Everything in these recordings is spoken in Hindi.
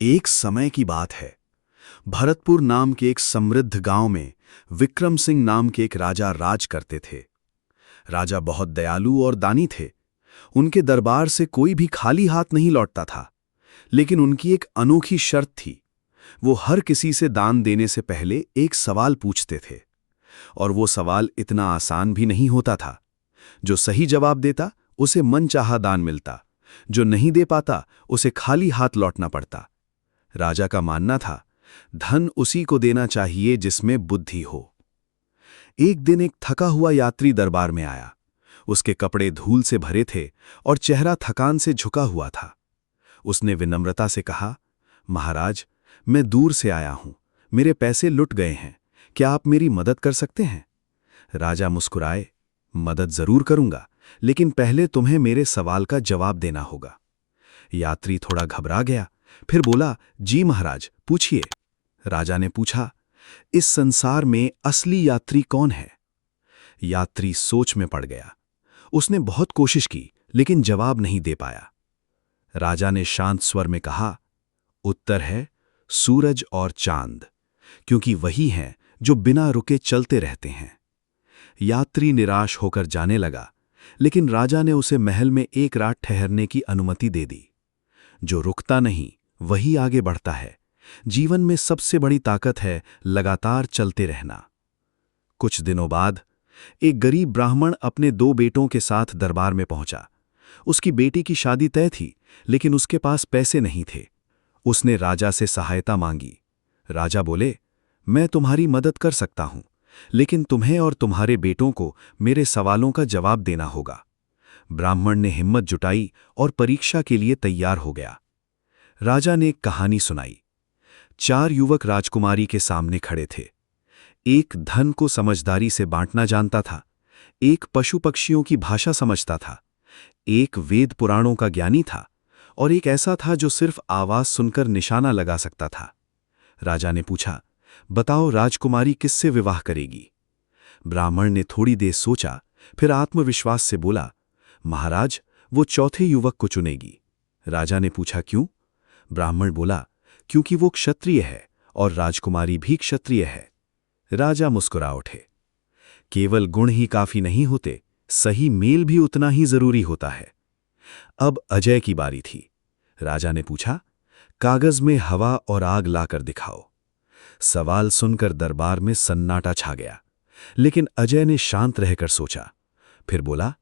एक समय की बात है। भरतपुर नाम के एक समृद्ध गांव में विक्रम सिंह नाम के एक राजा राज करते थे। राजा बहुत दयालु और दानी थे। उनके दरबार से कोई भी खाली हाथ नहीं लौटता था। लेकिन उनकी एक अनोखी शर्त थी। वो हर किसी से दान देने से पहले एक सवाल पूछते थे। और वो सवाल इतना आसान भी नहीं होता था। जो सही जवाब देता उसे मनचाहा दान मिलता। जो नहीं दे पाता उसे खाली हाथ लौटना पड़ता। राजा का मानना था, धन उसी को देना चाहिए जिसमें बुद्धि हो। एक दिन एक थका हुआ यात्री दरबार में आया। उसके कपड़े धूल से भरे थे और चेहरा थकान से झुका हुआ था। उसने विनम्रता से कहा, महाराज, मैं दूर से आया हूं। मेरे पैसे लुट गए हैं। क्या आप मेरी मदद कर सकते हैं? राजा मुस्कुराए, मदद जरूर करूंगा, लेकिन पहले तुम्हें मेरे सवाल का जवाब देना होगा। यात्री थोड़ा घबरा गया, फिर बोला, जी महाराज, पूछिए। राजा ने पूछा, इस संसार में असली यात्री कौन है? यात्री सोच में पड़ गया। उसने बहुत कोशिश की, लेकिन जवाब नहीं दे पाया। राजा ने शांत स्वर में कहा, उत्तर है सूरज और चांद, क्योंकि वही हैं जो बिना रुके चलते रहते हैं। यात्री निराश होकर जाने लगा, लेकिन राजा ने उसे महल में एक रात ठहरने की अनुमति दे दी। जो रुकता नहीं वही आगे बढ़ता है। जीवन में सबसे बड़ी ताकत है लगातार चलते रहना। कुछ दिनों बाद एक गरीब ब्राह्मण अपने दो बेटों के साथ दरबार में पहुंचा। उसकी बेटी की शादी तय थी, लेकिन उसके पास पैसे नहीं थे। उसने राजा से सहायता मांगी। राजा बोले, मैं तुम्हारी मदद कर सकता हूं, लेकिन तुम्हें और तुम्हारे बेटों को मेरे सवालों का जवाब देना होगा। ब्राह्मण ने हिम्मत जुटाई और परीक्षा के लिए तैयार हो गया। राजा ने एक कहानी सुनाई। चार युवक राजकुमारी के सामने खड़े थे। एक धन को समझदारी से बांटना जानता था, एक पशु पक्षियों की भाषा समझता था, एक वेद पुराणों का ज्ञानी था, और एक ऐसा था जो सिर्फ आवाज सुनकर निशाना लगा सकता था। राजा ने पूछा, बताओ राजकुमारी किससे विवाह करेगी? ब्राह्मण ने थोड़ी देर सोचा, फिर आत्मविश्वास से बोला, महाराज, वो चौथे युवक को चुनेगी। राजा ने पूछा, क्यों? ब्राह्मण बोला, क्योंकि वो क्षत्रिय है और राजकुमारी भी क्षत्रिय है। राजा मुस्कुरा उठे। केवल गुण ही काफी नहीं होते, सही मेल भी उतना ही जरूरी होता है। अब अजय की बारी थी। राजा ने पूछा, कागज में हवा और आग लाकर दिखाओ। सवाल सुनकर दरबार में सन्नाटा छा गया, लेकिन अजय ने शांत रहकर सोचा। फिर बोला,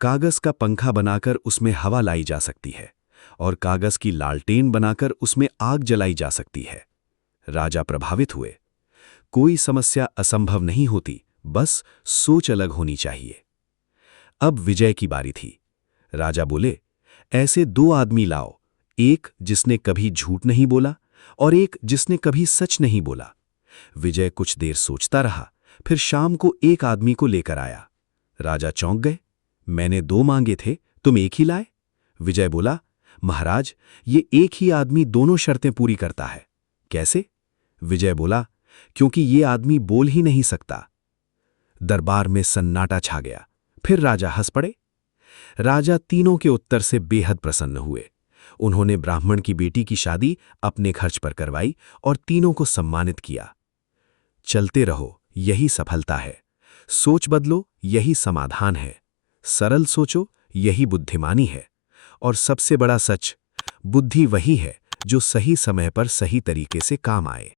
कागज का पंखा बनाकर उसमें हवा लाई जा सकती है और कागज की लालटेन बनाकर उसमें आग जलाई जा सकती है। राजा प्रभावित हुए। कोई समस्या असंभव नहीं होती, बस सोच अलग होनी चाहिए। अब विजय की बारी थी। राजा बोले, ऐसे दो आदमी लाओ, एक जिसने कभी झूठ नहीं बोला और एक जिसने कभी सच नहीं बोला। विजय कुछ देर सोचता रहा, फिर शाम को एक आदमी को लेकर आया। राजा चौंक गए। मैंने दो मांगे थे, तुम एक ही लाए? विजय बोला, महाराज, ये एक ही आदमी दोनों शर्तें पूरी करता है। कैसे? विजय बोला, क्योंकि ये आदमी बोल ही नहीं सकता। दरबार में सन्नाटा छा गया। फिर राजा हंस पड़े। राजा तीनों के उत्तर से बेहद प्रसन्न हुए। उन्होंने ब्राह्मण की बेटी की शादी अपने खर्च पर करवाई और तीनों को सम्मानित किया। चलते रहो, यही सफलता है। सोच बदलो, यही समाधान है। सरल सोचो, यही बुद्धिमानी है। और सबसे बड़ा सच, बुद्धि वही है जो सही समय पर सही तरीके से काम आए।